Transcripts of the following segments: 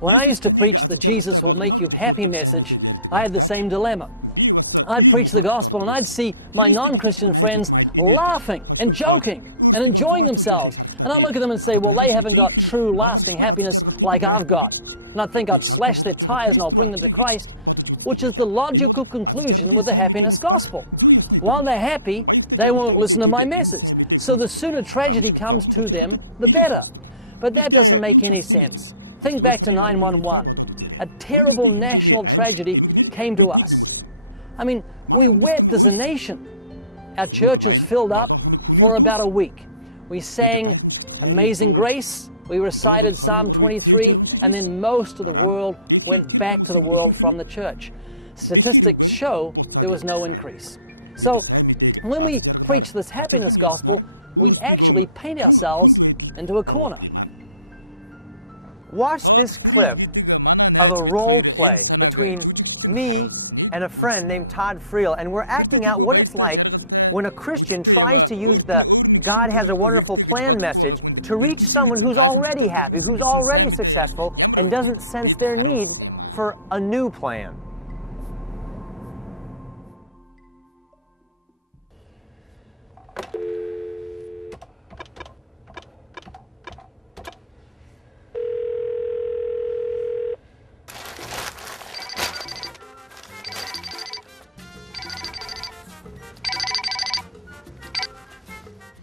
When I used to preach the Jesus will make you happy message, I had the same dilemma. I'd preach the gospel and I'd see my non-Christian friends laughing and joking and enjoying themselves. And I'd look at them and say, well, they haven't got true lasting happiness like I've got. And I'd think I'd slash their tires and I'll bring them to Christ, which is the logical conclusion with the happiness gospel. While they're happy, they won't listen to my message. So the sooner tragedy comes to them, the better. But that doesn't make any sense. Think back to 9/11. A terrible national tragedy came to us. I mean, we wept as a nation. Our churches filled up for about a week. We sang Amazing Grace, we recited Psalm 23, and then most of the world went back to the world from the church. Statistics show there was no increase. So when we preach this happiness gospel, we actually paint ourselves into a corner. Watch this clip of a role play between me and a friend named Todd Friel, and we're acting out what it's like when a Christian tries to use the God has a wonderful plan message to reach someone who's already happy, who's already successful, and doesn't sense their need for a new plan.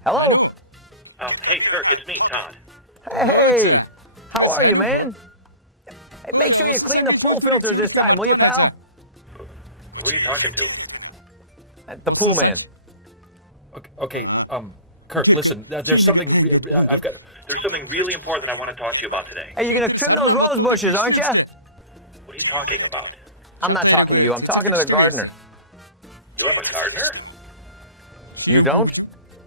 Hello? Hey, Kirk, it's me, Todd. Hey, how are you, man? Hey, make sure you clean the pool filters this time, will you, pal? Who are you talking to? The pool man. Okay, Kirk, listen, there's something really important that I want to talk to you about today. Hey, you're gonna trim those rose bushes, aren't you? What are you talking about? I'm not talking to you, I'm talking to the gardener. You have a gardener? You don't?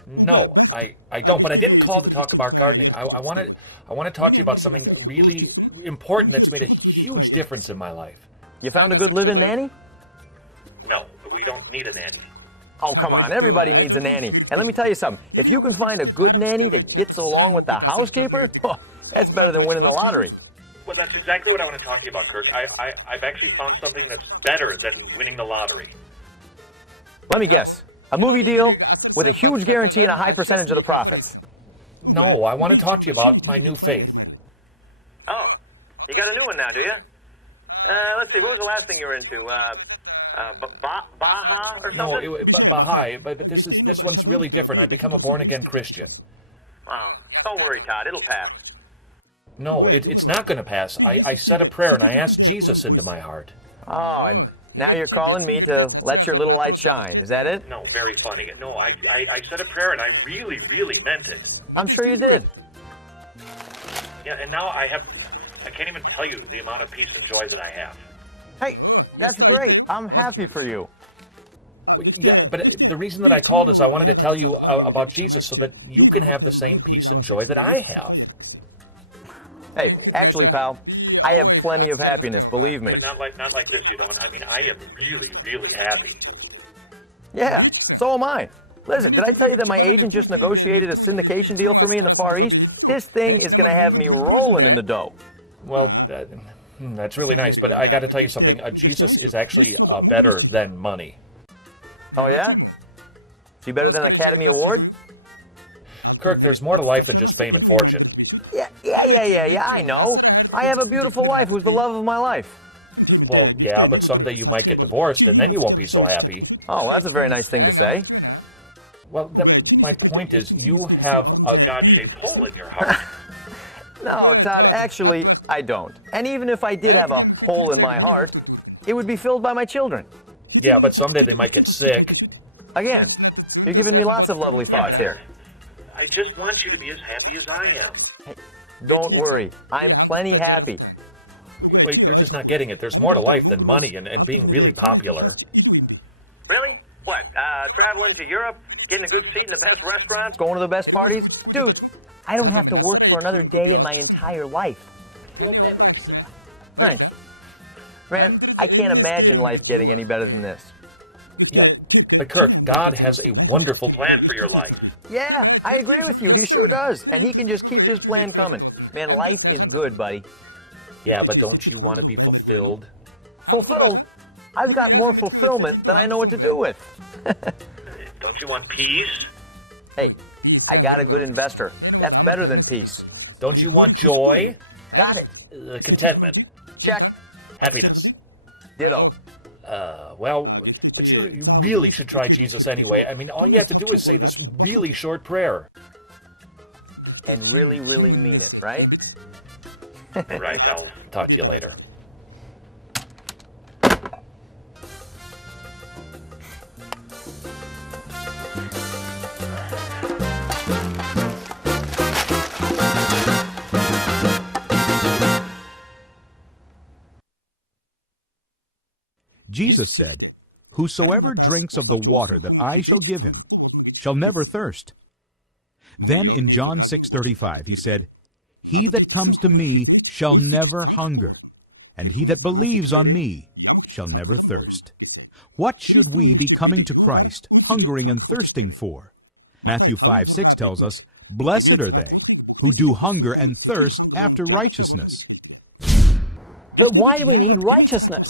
No, I don't, but I didn't call to talk about gardening. I want to talk to you about something really important that's made a huge difference in my life. You found a good live-in nanny? No, we don't need a nanny. Oh, come on, everybody needs a nanny. And let me tell you something, if you can find a good nanny that gets along with the housekeeper, that's better than winning the lottery. Well, that's exactly what I want to talk to you about, Kirk. I've actually found something that's better than winning the lottery. Let me guess, a movie deal with a huge guarantee and a high percentage of the profits. No, I want to talk to you about my new faith. Oh, you got a new one now, do you? Let's see, what was the last thing you were into? Baha or something? No, Baha'i, but this one's really different. I've become a born-again Christian. Wow, don't worry, Todd, it'll pass. No, it's not going to pass. I said a prayer and I asked Jesus into my heart. Oh, and now you're calling me to let your little light shine. Is that it? No, very funny. No, I said a prayer and I really, really meant it. I'm sure you did. Yeah, and now I can't even tell you the amount of peace and joy that I have. Hey, that's great. I'm happy for you. Yeah, but the reason that I called is I wanted to tell you about Jesus so that you can have the same peace and joy that I have. Hey, actually, pal, I have plenty of happiness, believe me. But not like this, you don't. I mean, I am really, really happy. Yeah, so am I. Listen, did I tell you that my agent just negotiated a syndication deal for me in the Far East? This thing is going to have me rolling in the dough. Well, that's really nice, but I got to tell you something. Jesus is actually better than money. Oh, yeah? Is he better than an Academy Award? Kirk, there's more to life than just fame and fortune. Yeah, I know. I have a beautiful wife who's the love of my life. Well, yeah, but someday you might get divorced, and then you won't be so happy. Oh, well, that's a very nice thing to say. Well, my point is, you have a God-shaped hole in your heart. No, Todd, actually, I don't. And even if I did have a hole in my heart, it would be filled by my children. Yeah, but someday they might get sick. Again, you're giving me lots of lovely thoughts here. I just want you to be as happy as I am. Hey, don't worry. I'm plenty happy. But you're just not getting it. There's more to life than money and being really popular. Really? What, traveling to Europe, getting a good seat in the best restaurants, going to the best parties? Dude, I don't have to work for another day in my entire life. Your beverage, sir. Thanks. Man, I can't imagine life getting any better than this. Yeah, but Kirk, God has a wonderful plan for your life. Yeah, I agree with you. He sure does. And he can just keep his plan coming. Man, life is good, buddy. Yeah, but don't you want to be fulfilled? Fulfilled? I've got more fulfillment than I know what to do with. Don't you want peace? Hey, I got a good investor. That's better than peace. Don't you want joy? Got it. Contentment? Check. Happiness? Ditto. Well, but you really should try Jesus anyway. I mean, all you have to do is say this really short prayer. And really, really mean it, right? Right, I'll talk to you later. Jesus said, "Whosoever drinks of the water that I shall give him shall never thirst." Then in John 6:35 he said, "He that comes to me shall never hunger, and he that believes on me shall never thirst." What should we be coming to Christ, hungering and thirsting for? Matthew 5:6 tells us, "Blessed are they who do hunger and thirst after righteousness." But why do we need righteousness?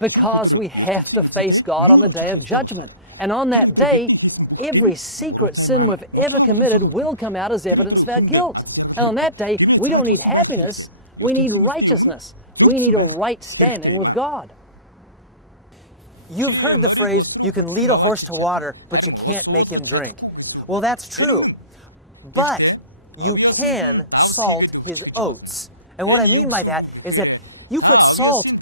Because we have to face God on the day of judgment. And on that day, every secret sin we've ever committed will come out as evidence of our guilt. And on that day, we don't need happiness, we need righteousness. We need a right standing with God. You've heard the phrase, you can lead a horse to water, but you can't make him drink. Well, that's true. But you can salt his oats. And what I mean by that is that you put salt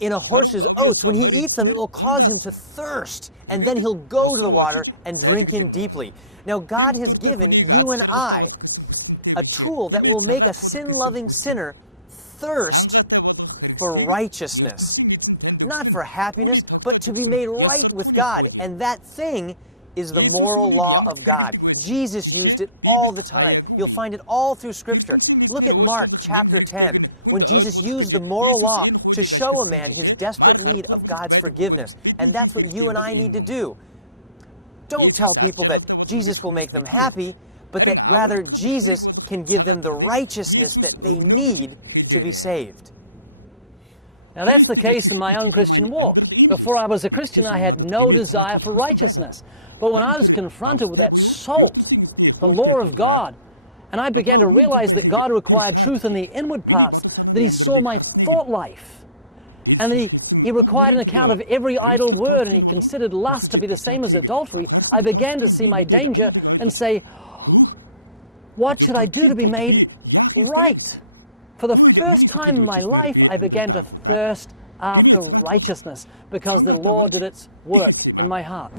in a horse's oats. When he eats them, it will cause him to thirst, and then he'll go to the water and drink in deeply. Now, God has given you and I a tool that will make a sin-loving sinner thirst for righteousness. Not for happiness, but to be made right with God. And that thing is the moral law of God. Jesus used it all the time. You'll find it all through Scripture. Look at Mark chapter 10, when Jesus used the moral law to show a man his desperate need of God's forgiveness. And that's what you and I need to do. Don't tell people that Jesus will make them happy, but that rather Jesus can give them the righteousness that they need to be saved. Now that's the case in my own Christian walk. Before I was a Christian, I had no desire for righteousness. But when I was confronted with that salt, the law of God, and I began to realize that God required truth in the inward parts, that He saw my thought life, and that He required an account of every idle word, and He considered lust to be the same as adultery, I began to see my danger and say, what should I do to be made right? For the first time in my life, I began to thirst after righteousness because the law did its work in my heart.